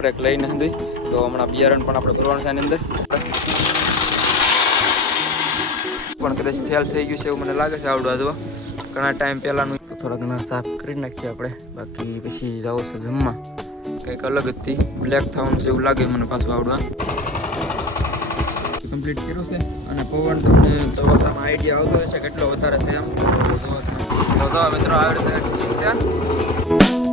Break લઈને હતી તો હમણાં બિયારણ પણ આપણે ભરવાનું છે આની અંદર. પણ કદાચ ફેલ થઈ ગયું છે એવું મને લાગે છે આવડવા જો ઘણા ટાઈમ પહેલાંનું. થોડા ઘણા સાફ કરી નાખીએ આપણે. બાકી પછી જવું છે જમવા. કંઈક અલગ હતી બ્લેક થવાનું છે એવું લાગે મને પાછું આવડવા. કમ્પ્લીટ કર્યું છે. અને પવન તમને તો આઈડિયા આવતો હશે કેટલો વધારે છે એમ. તો મિત્રો, આવડે છે.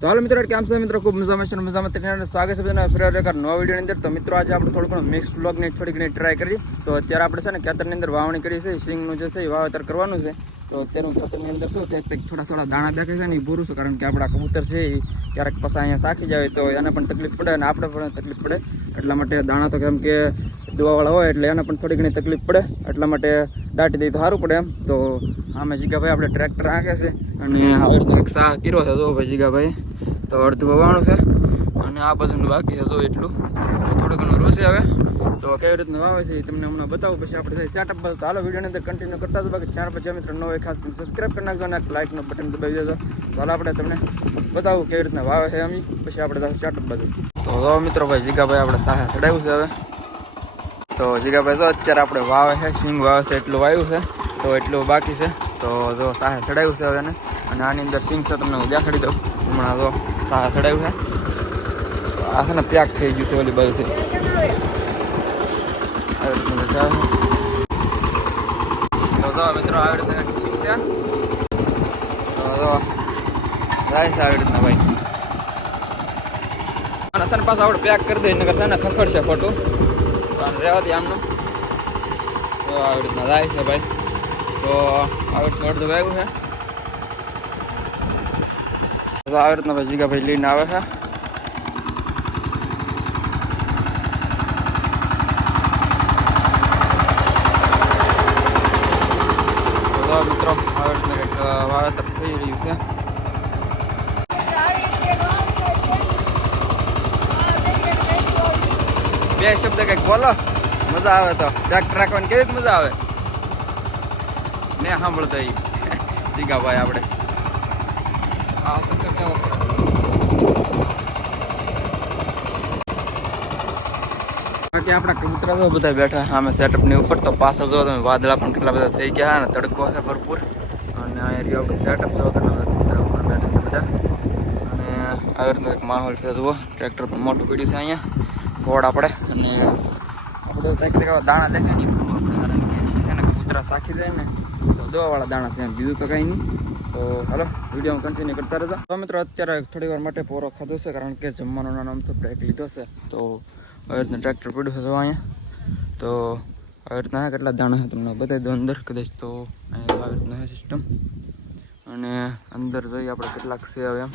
તો હાલ મિત્રો કેમ છે મિત્રો? ખૂબ મજામાં છે મજામાં તમને સ્વાગત છે બધાને ફરી એક નવા વિડીયોની અંદર. તો મિત્રો આજે આપણે થોડું ઘણું મિક્સ બ્લોગની થોડી ઘણી ટ્રાય કરી તો અત્યારે આપણે છે ને ખેતરની અંદર વાવણી કરી છે સિંગનું જે છે એ વાવેતર કરવાનું છે. તો અત્યારે હું ખેતરની અંદર શું છે થોડા થોડા દાણા દેખાય છે ને એ ભૂરું છું કારણ કે આપણા કબૂતર છે એ ક્યારેક પાછા અહીંયા સાખી જાય તો એને પણ તકલીફ પડે અને આપણે પણ તકલીફ પડે. એટલા માટે દાણા તો કેમ કે દુવાવાળા હોય એટલે એને પણ થોડી ઘણી તકલીફ પડે. એટલા માટે દાટી દઈએ તો સારું પડે એમ. તો આમે જીગાભાઈ આપણે ટ્રેક્ટર હાંકે છે અને એક સાહ કર્યો છે. તો ભાઈ જીગાભાઈ. તો અડધું વવાણું છે. અને આ બધું બાકી છે જો એટલું. થોડું ઘણું રોશે હવે. તો કઈ રીતનું વાવે છે એ તમને હમણાં બતાવું. પછી આપણે સેટઅપ બધું હાલો વિડીયોની અંદર કન્ટિન્યુ કરતા જ બાકી. ચાર પછી મિત્રો નવો ખાસ કરીને સબસ્ક્રાઈબ કરી નાખજો અને લાઇકનું બટન દબાવી દેજો. તો હાલો આપણે તમને બતાવું કેવી રીતના વાવે છે અમી. પછી આપણે સેટઅપ બાજુ. તો જો મિત્રો ભાઈ, જીગાભાઈ આપણે સાહે ચડાવ્યું છે હવે. તો જીગાભાઈ તો અત્યારે આપણે વાવે છે, સિંગ વાવે છે, એટલું વાવ્યું છે. તો એટલું બાકી છે. તો જો સાહે ચડાવ્યું છે હવે અને આની અંદર સિંગ છે, તમને હું દેખાડી દઉં. હમણાં જો. ચડાવ્યું છે? આ છે ને પેક થઈ ગયું છે ઓલી બાજુથી છે. મિત્રો આવી રીતે સિંગ છે. જાય છે આવી રીતના ભાઈ. અને પાછું આપણે પેક કરી દઈએ, નકર છે ને ખખડશે ખોટું. તો આને રહેવા દઈએ આમનું. તો આવી રીતના જાય છે ભાઈ. તો આવી રીતનું અડધું છે. આવી રીતના ભાઈ જીગાભાઈ લઈને આવે છે મિત્રો આવી રીતના કંઈક વાવેતર થઈ રહ્યું છે બે શબ્દ કંઈક બોલો મજા આવે તો ટ્રેક્ટર રાખવાની કેવી મજા આવે ને સાંભળતો એ જીગાભાઈ આપણે આ બાકી આપણા કબૂતરા તો બધા બેઠા સામે સેટઅપની ઉપર. તો પાછળ જો તમે વાદળા પણ કેટલા બધા થઈ ગયા અને તડકો છે ભરપૂર. અને આ એરિયા આપણે સેટઅપ જો કેટલા ઉપર બેઠા બધા. અને આવી રીતનો એક માહોલ છે જુઓ. ટ્રેક્ટર પણ મોટું પડ્યું છે અહીંયા. ગોળ આપણે. અને દાણા દેખાય નહીં સાખી જાય ને, તો દવાવાળા દાણા છે બીજું તો કંઈ નહીં. તો હાલો, વીડિયો કન્ટિન્યુ કરતા રહેતા તો મિત્રો, અત્યારે થોડી વાર માટે પોરો ખાધો છે, કારણ કે જમવાનો નામ તો બ્રેક લીધો છે. તો આવી રીતના ટ્રેક્ટર પડ્યું હતું અહીંયા. તો આવી રીતના કેટલા દાણા છે તમને બધા દો અંદર. કદાચ તો અહીંયા આવી રીતના સિસ્ટમ અને અંદર જોઈએ આપણે કેટલાક છે હવે એમ.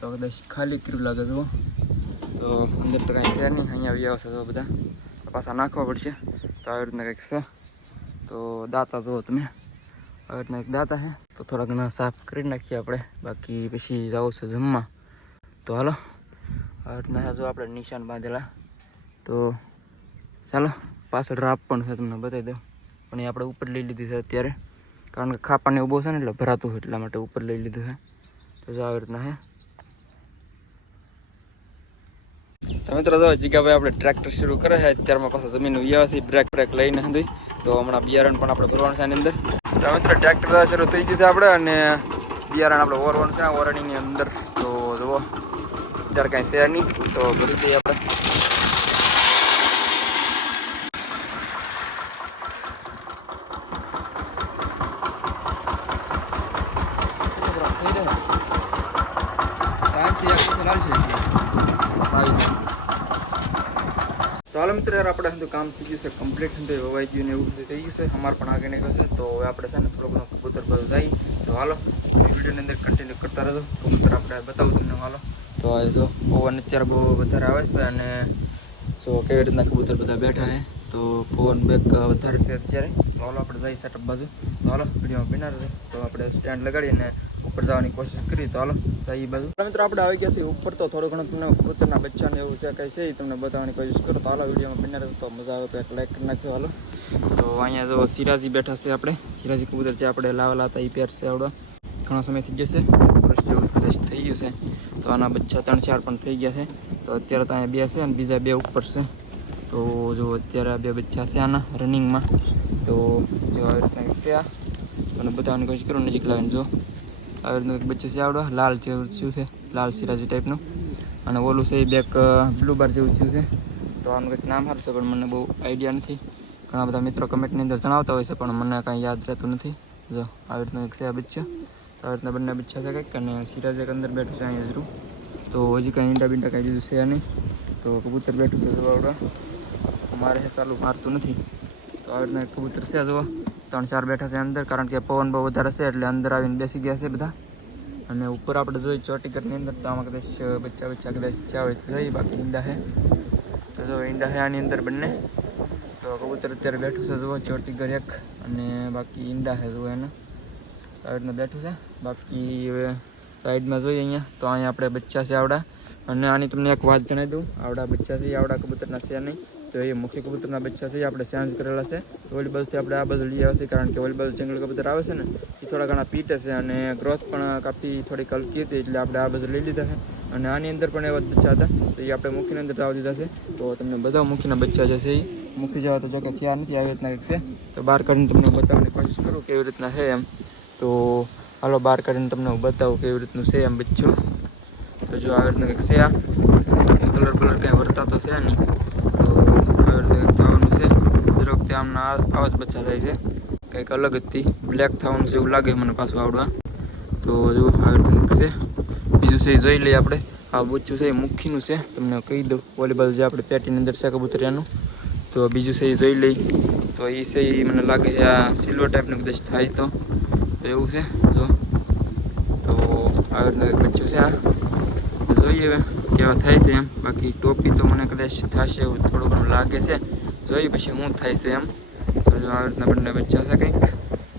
તો કદાચ ખાલી કર્યું લાગે જુઓ. તો અંદર તો કાંઈ છે નહીં, અહીંયા આવી આવશે તો બધા. પાછા નાખવા પડશે. તો આવી રીતના કંઈક છે. તો દાતા જુઓ તમે. રીતના એક દાતા છે. તો થોડા ઘણા સાફ કરી નાખીએ આપણે. બાકી પછી જવું છે જમવા. તો હાલો. આ રીતના જો આપણે નિશાન બાંધેલા. તો ચાલો, પાછળ રાપ પણ છે તમને બતાવી દઉં. પણ એ આપણે ઉપર લઈ લીધી છે અત્યારે. કારણ કે ખાપાને ઊભો છે ને એટલે ભરાતું હોય એટલા માટે ઉપર લઈ લીધું છે. તો જો આવી રીતના છે. તો મિત્રો તો જીગાભાઈ આપણે ટ્રેક્ટર શરૂ કરે છે. અત્યારમાં પાછા જમીન વ્યવસ્થિત બ્રેક બ્રેક લઈને હતી તો હમણાં બિયારણ પણ આપણે ભરવાનું છે આની અંદર. તો મિત્રો, ટ્રેક્ટર શરૂ થઈ ગયું છે આપણે અને બિયારણ આપણે ઓરવાનું છે ઓરણીની અંદર. તો જુઓ, અત્યારે કાંઈ છે નહીં. તો ભરી દઈએ આપણે. યાર આપણે શું કામ થઈ ગયું છે કમ્પ્લીટ શું વવાઈ ગયું ને એવું બધું થઈ ગયું છે. અમારે પણ આગળ નીકળશે તો હવે આપણે છે ને થોડું ઘણું કબૂતર બધું જાય તો હાલો વિડીયોની અંદર કન્ટિન્યુ કરતા રહેજો. કબૂતર આપણે બતાવું તમને, હાલો. તો જો પવન અત્યારે બહુ વધારે આવે છે અને તો કેવી રીતના કબૂતર બધા બેઠા છે. તો પવન બેગ વધારે છે. અત્યારે તો હાલો આપણે જઈએ સેટઅપ બાજુ. તો હાલો વિડીયોમાં બિના રહે. તો આપણે સ્ટેન્ડ લગાડીને ઉપર જવાની કોશિશ કરી તો હાલો જઈએ બાજુ. તો મિત્રો, આપણે આવી ગયા છીએ ઉપર. તો થોડું ઘણું તમને કબૂતરના બચ્ચાને એવું છે કંઈ છે એ તમને બતાવવાની કોશિશ કરો. તો હાલો વિડીયોમાં બિના રહે. તો મજા આવે તો એક લાઈક કરી નાખજો. હાલો. તો અહીંયા જો સિરાજી બેઠા છે આપણે. સિરાજી કબૂતર જે આપણે લાવેલા હતા એ પેર છે આવડો. ઘણો સમય થઈ જશે વર્ષ જેવું કદાચ થઈ ગયું છે. તો આના બચ્ચા ત્રણ ચાર પણ થઈ ગયા છે. તો અત્યારે તો અહીંયા બે છે અને બીજા બે ઉપર છે. તો જો અત્યારે બે બચ્ચા છે આના રનિંગમાં તો જો આવી રીતના છે આ. અને બતાવવાની કોશિશ કરું, નજીક લાવીને જો. આવી રીતનું એક બચ્ચું છે આવડો, લાલ જેવું થયું છે, લાલ સિરાજી ટાઈપનું અને ઓલું છે એ બેક બ્લુ બાર જેવું થયું છે. તો આનું કંઈક નામ સારું છે, પણ મને બહુ આઈડિયા નથી. ઘણા બધા મિત્રો કમેન્ટની અંદર જણાવતા હોય છે, પણ મને કાંઈ યાદ રહેતું નથી. જો આવી રીતનું એક છે આ બચ્ચું. તો આવી રીતના બંને બચ્ચા છે કંઈક, અને સિરાજ એક અંદર બેઠું છે અહીંયા જરૂર તો હજી કાંઈ ઈંડા બીંડા કાંઈ બીજું છે નહીં. તો કબૂતર બેઠું છે જવાવડા મારે ચાલુ મારતું નથી. તો આવી રીતના કબૂતર છે જુઓ. ત્રણ ચાર બેઠા છે અંદર, કારણ કે પવન બહુ વધારે છે એટલે અંદર આવીને બેસી ગયા છે બધા. અને ઉપર આપણે જોઈએ ચોટીકરની અંદર તો આમાં કદાચ બચ્ચા બચ્ચા કદાચ થયા હોય તો જોઈએ બાકી ઈંડા છે. તો જો ઈંડા છે આની અંદર બંને. તો કબૂતર અત્યારે બેઠું છે જુઓ ચોટીગર એક અને બાકી ઈંડા છે જુઓ એના. આવી રીતના બેઠું છે. બાકી હવે સાઈડમાં જોઈએ અહીંયા, તો અહીંયા આપણે બચ્ચા છે આવડા. અને આની તમને એક વાત જણાવી દઉં. આવડા બચ્ચા છે, આવડા કબૂતરના છે નહીં. તો એ મુખ્ય કબૂતરના બચ્ચા છે, એ આપણે સાંજ કરેલા છે. તો ઓલી આપણે આ બાજુ લઈ આવ્યા છે, કારણ કે ઓલી જંગલ કબૂતર આવે છે ને, એ થોડા ઘણા પીટે છે અને ગ્રોથ પણ કાપી થોડી હલકી હતી, એટલે આપણે આ બાજુ લઈ લીધા છે. અને આની અંદર પણ એવા જ બચ્ચા હતા, તો એ આપણે મુખીની અંદર આવી દીધા છે. તો તમને બધા મુખીના બચ્ચા જે છે, એ મુખી જવા તો જો કે થયા નથી, આવી રીતના કંઈક છે. તો બહાર કાઢીને તમને બતાવવાની કોશિશ કરું કેવી રીતના છે એમ. તો હાલો બહાર કાઢીને તમને હું બતાવું કેવી રીતનું છે એમ બચ્ચું. તો જો આવી રીતના કંઈક છે આ. કલર કલર કાંઈ વર્તાતો છે નહીં તો આવી રીતે કંઈક થવાનું છે દર વખતે આમના આવા જ બચ્ચા થાય છે. કંઈક અલગ હતી બ્લેક થવાનું છે એવું લાગે મને પાછું આવડવા. તો જો આવી છે. બીજું છે જોઈ લઈએ આપણે. આ બચ્ચું છે એ મુખીનું છે. તમને કહી દઉં. વોલીબોલ જે આપણે પેટીની અંદર છે કબૂતરિયાનું. તો બીજું છે એ જોઈ લઈ તો એ છે એ મને લાગે છે આ સિલ્વર ટાઈપનું કદાચ થાય તો. એવું છે. જો તો આવી રીતે બચ્ચું છે આ. જોઈએ હવે કેવા થાય છે એમ. બાકી ટોપી તો મને કદાચ થશે એવું થોડું ઘણું લાગે છે. જોઈએ, પછી શું થાય છે એમ. તો જો આવી રીતના બંને બચ્ચા છે કંઈક.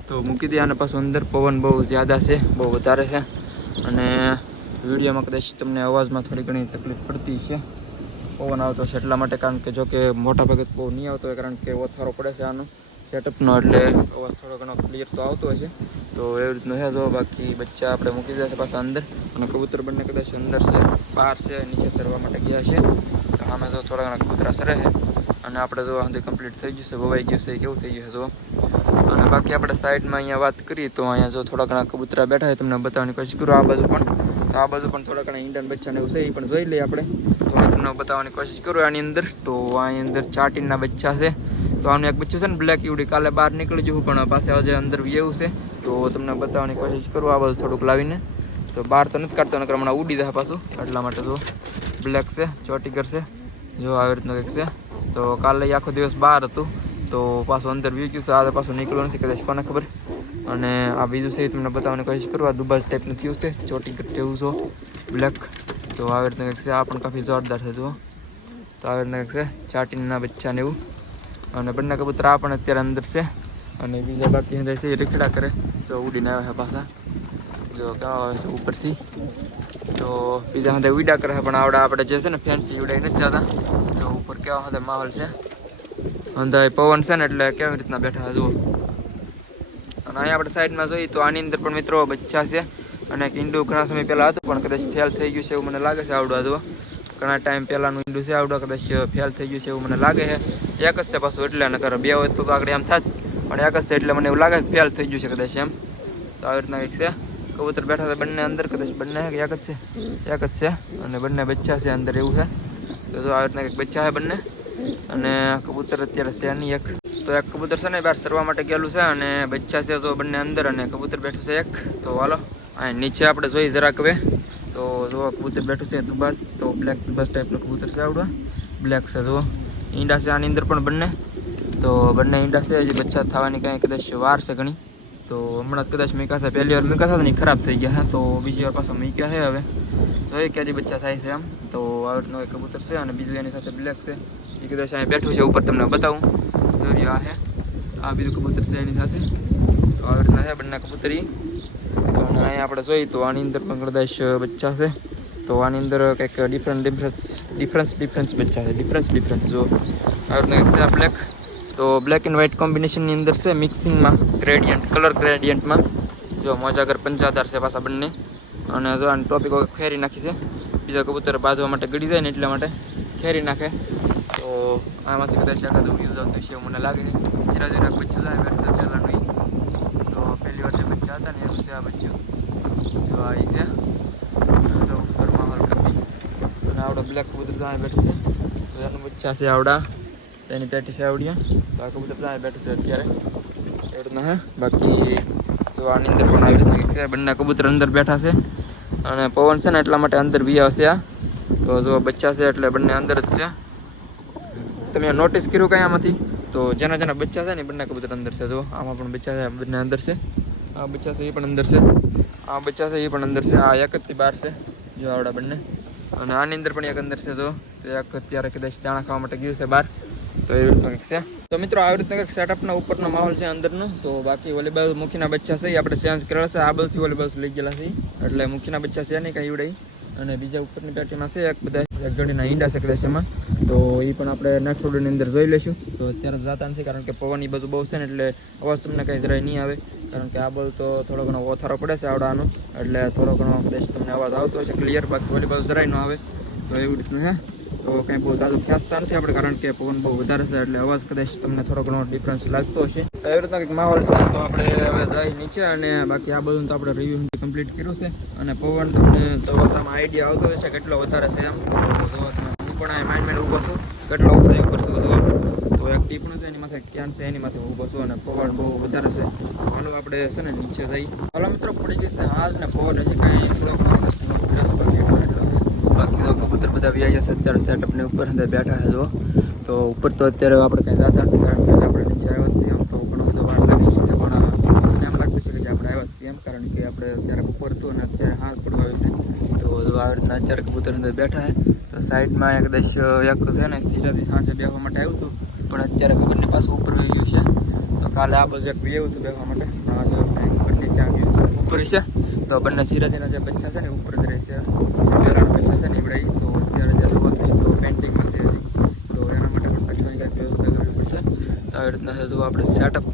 તો મૂકી દે અને પાછું અંદર પવન બહુ જ્યાદા છે, બહુ વધારે છે. અને વિડીયોમાં કદાચ તમને અવાજમાં થોડી ઘણી તકલીફ પડતી છે પવન આવતો છે એટલા માટે, કારણ કે જો કે મોટા ભાગે તો બહુ નહીં આવતો હોય, કારણ કે ઓથારો પડે છે આનો સેટઅપનો એટલે અવાજ થોડો ઘણો ક્લિયર તો આવતો હોય છે તો એવી રીતનું છે, જો બાકી બચ્ચા આપણે મૂકી દેશે પાછા અંદર. અને કબૂતર બંને કદાચ અંદર છે, બહાર છે, નીચે સરવા માટે ગયા છે. તો આમે તો થોડા ઘણા કબૂતરા સરે છે. અને આપણે જોવા સુધી કમ્પ્લીટ થઈ ગયું છે. વવાઈ ગયું છે. કેવું થઈ ગયું છે જો અને બાકી આપણે સાઈડમાં અહીંયા વાત કરીએ તો અહીંયા જો થોડા ઘણા કબૂતરા બેઠા છે, તમને બતાવવાની કોશિશ કરું. આ બાજુ પણ, તો આ બાજુ પણ થોડા ઘણા ઈંડન બચ્ચાને એવું છે, એ પણ જોઈ લઈએ આપણે. તો હું તમને બતાવવાની કોશિશ કરું આની અંદર. તો આની અંદર ચાટીનના બચ્ચા છે. તો આનું એક બચ્ચું છે ને, બ્લેક યુડી, કાલે બહાર નીકળી જવું, પણ પાસે આજે અંદર એવું છે. તો તમને બતાવવાની કોશિશ કરું આ બાજુ થોડુંક લાવીને. તો બહાર તો નથી કાઢતો, નકર હમણાં ઉડી જાય પાછું. એટલા માટે તો બ્લેક છે ચોટી કરશે જો આવી રીતનું કંઈક છે. તો કાલે આખો દિવસ બહાર હતું. તો પાછું અંદર વી ગયું તો આજે પાછું નીકળ્યું નથી, કદાચ કોને ખબર. અને આ બીજું છે એ તમને બતાવવાની કોશિશ કરું, આ દુબાજ ટાઈપનું થયું છે, ચોટી જેવું છો બ્લેક તો આવી રીતના કંઈક છે, આ પણ કાફી જોરદાર છે, જુઓ. તો આવી રીતના કંઈક છે, ચાટીના બચ્ચાને એવું. અને બંને કબૂતર આ પણ અત્યારે અંદર છે. અને બીજા બાકી અંદર છે, એ રીખડા કરે. જો ઉડીને આવે છે પાછા. જો કેવા આવે છે ઉપરથી. તો બીજા સાથે ઉડા કરે પણ આવડા આપણે જે છે ને ફેન્સી ઉડાઈ નથી જતા. તો ઉપર કેવા સાથે માહોલ છે. અંધાય પવન છે ને એટલે કેવી રીતના બેઠા જુઓ. અને અહીંયા આપણે સાઈડમાં જોઈએ તો આની અંદર પણ મિત્રો બચ્ચા છે અને એક ઘણા સમય પહેલાં હતું, પણ કદાચ ફેલ થઈ ગયું છે એવું મને લાગે છે આવડું જુઓ. ઘણા ટાઈમ પહેલાંનું ઈંડું છે આવડું કદાચ ફેલ થઈ ગયું છે એવું મને લાગે છે. એક જ છે પાછું એટલે નકર, બે હોય તો આગળ એમ થાત. પણ એક જ છે એટલે મને એવું લાગે ફેલ થઈ ગયું છે કદાચ એમ. તો આવી રીતના કંઈક છે. કબૂતર બેઠા છે બંને અંદર, કદાચ બંને એક જ છે. એક જ છે. અને બંને બચ્ચા છે અંદર એવું છે. તો જો આવી રીતના કંઈક બચ્ચા છે બંને. અને કબૂતર અત્યારે છે નહીં એક. તો એક કબૂતર છે ને બહાર સરવા માટે ગયેલું છે અને બચ્ચા છે તો બંને અંદર અને કબૂતર બેઠું છે એક. તો હાલો અહીં નીચે આપણે જોઈ જરાક હવે. તો જો કબૂતર બેઠું છે દુબાસ તો બ્લેક દુબાસ ટાઈપનું કબૂતર છે આવડું. બ્લેક છે જુઓ ઈંડા છે આની અંદર પણ બંને. તો બંને ઈંડા છે, હજી બચ્ચા થવાની કાંઈ કદાચ વાર છે ઘણી. તો હમણાં જ કદાચ મૂક્યા છે પહેલી વાર મૂક્યા હતા ને ઈ ખરાબ થઈ ગયા છે તો બીજી વાર પાછા મૂક્યા છે હવે. તો એ ક્યાંથી બચ્ચા થાય છે આમ તો આ રીતનું એક કબૂતર છે અને બીજું એની સાથે બ્લેક છે. એ કદાચ અહીંયા બેઠું છે, ઉપર તમને બતાવું. જોઈ આ છે. આ બીજું કબૂતર છે એની સાથે. તો આવી રીતના છે બંને કબૂતરી. અને અહીંયા આપણે જોઈએ તો આની અંદર પણ કદાચ બચ્ચા છે. તો આની અંદર કંઈક ડિફરન્ટ ડિફરન્સ ડિફરન્સ ડિફરન્સ બચ્ચા છે. ડિફરન્સ ડિફરન્સ જો. આવી રીતના કંઈક છે આ બ્લેક. તો બ્લેક એન્ડ વ્હાઇટ કોમ્બિનેશનની અંદર છે મિક્સિંગમાં ગ્રેડિયન્ટ કલર ગ્રેડિયન્ટમાં જો મોજાગર પંચાધાર છે પાછા બંને. અને જો આને ટોપિક ફેરી નાખી છે. બીજા કબૂતર બાજવા માટે ગળી જાય ને એટલા માટે ફેરી નાખે. તો આમાંથી કદાચ એકાદ વ્યૂઝ આવતો હશે છે મને લાગે. છે સિરાજીના બચ્ચું જાય બેઠા પહેલાં નહીં. તો પહેલી વાર જે બચ્ચા હતા ને એનું છે આ બચ્ચું જો આ છે. તો માહોલ અને આવડો બ્લેક કબૂતર ત્યાં બેઠું છે. તો એનું બચ્ચા છે આવડા. તેની પેટી છે આવડીએ તો આ કબૂતર ત્યાં બેઠું છે અત્યારે. રીતના હે. બાકી જો આની અંદર પણ આવી રીતના છે, બંને કબૂતર અંદર બેઠા છે. અને પવન છે ને એટલા માટે અંદર બી આવશે આ તો જો બચ્ચા છે એટલે બંને અંદર જ છે. તમે નોટિસ કર્યું કઈ આમાંથી? તો જેના જેના બચ્ચા છે ને બંને કબૂતર અંદર છે, જો. આમાં પણ બચ્ચા છે બંને અંદર છે. આ બચ્ચા છે, એ પણ અંદર છે. આ બચ્ચા છે, એ પણ અંદર છે. આ એક જ બહાર છે, જો આવડા બંને. અને આની અંદર પણ એક અંદર છે, જો. એક અત્યારે કદાચ દાણા ખાવા માટે ગયું છે બહાર. તો એવી કંઈક છે. તો મિત્રો આવી રીતના કંઈક સેટઅપના ઉપરનો માહોલ છે અંદરનો. તો બાકી વોલીબોલ મુખીના બચ્ચા છે એ આપણે ચેન્જ કરેલા છે. આ બાજુથી વોલીબોલ લઈ ગયેલા છે. એટલે મુખીના બચ્ચા છે નહીં, કાંઈ ઈવડાઈ અને બીજા ઉપરની પેટીમાં છે એક બધા, એક જોડીના ઈંડા છે એમાં. તો એ પણ આપણે નેક્સ્ટ ઓર્ડરની અંદર જોઈ લઈશું. તો અત્યારે જતા નથી કારણ કે પવન એ બધું બહુ છે ને, એટલે અવાજ તમને કાંઈ જરાય નહીં આવે. કારણ કે આ બોલ તો થોડો ઘણો ઓથારો પડે છે આવડાનો. એટલે થોડો ઘણો કદાચ તમને અવાજ આવતો હશે ક્લિયર બાકી વોલી બાજુ જરાય ન આવે. તો એવું રીતનું છે. તો કંઈ બહુ ઝાઝું ખ્યાસતા નથી આપણે, કારણ કે પવન બહુ વધારે છે એટલે અવાજ કદાચ તમને થોડો ઘણો ડિફરન્સ લાગતો હશે. તો એવી રીતના કંઈક માહોલ છે, તો આપણે હવે જઈ નીચે અને બાકી આ બધું તો આપણે રિવ્યૂ કમ્પ્લીટ કર્યું છે. અને પવન તમને તો આમાં આઈડિયા આવતો હશે કેટલો વધારે છે એમ. તો હું પણ આ માઇન્ડ ઊભો છું. કેટલો છે ઉપર છું જો તો એક ટીપણું છે એની માથે, ક્યાં છે એની માથે ઊભો છું અને પવન બહુ વધારે છે. આનું આપણે છે ને નીચે જઈ ચાલો મિત્રો, પડી જશે હાલ ને પવન હજી કાંઈ કબૂતર બધા વ્યાજ છે અત્યારે સેટઅપની ઉપર અંદર બેઠા છે જો તો ઉપર તો અત્યારે આપણે કંઈ જતા નથી કારણ કે આપણે નીચે આવ્યા છીએ એમ, તો ઘણો બધો વાર લાગી ગયો છે, પણ એમ લાગતું છે કે આપણે આવ્યા છીએ એમ, કારણ કે આપણે અત્યારે બપોર હતું અને અત્યારે હાથ પડવા આવ્યું છે. તો આવી રીતના અત્યારે કબૂતર અંદર બેઠા છે. તો સાઈડમાં એક દશ એક છે ને સીધાથી સાંજે બેસવા માટે આવ્યું હતું, પણ અત્યારે ખબર પાછું ઉપર આવી ગયું છે. તો કાલે આ બાજુ એક વ્યવું હતું બેસવા માટે આજે ખબર ક્યાં ગયું ઉપર છે? તો બંને સિરાજીના જે બચ્ચા છે ને, ઉપર જ રહે છે. બચ્ચા છે ને એવડાઈ તો અત્યારે જે સવા થઈ તો પેન્ટિંગમાં છે હજી તો એના માટે પણ પાછી કંઈક વ્યવસ્થા કરવી પડશે તો આવી રીતના છે જો આપણે સેટઅપ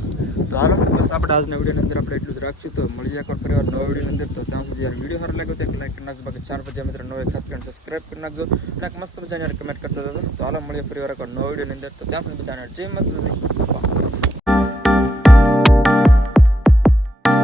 તો હાલો, બસ આપણે આજના વિડીયોની અંદર આપણે એટલું જ રાખશું. તો મળી જાય કોઈ પરિવાર નવા વિડીયોની અંદર. તો ત્યાં સુધી યાર વીડિયો સારો લાગ્યો તો એક લાઈક કરી નાખજો બાકી ચાર પછી મિત્રો નવો ખાસ કરીને સબસ્ક્રાઈબ કરી નાખજો. અને મસ્ત મજાની કમેન્ટ કરતા જશો તો હાલો, મળીએ પરિવાર નવા વિડીયોની અંદર. તો ત્યાં સુધી બધાને જય માતા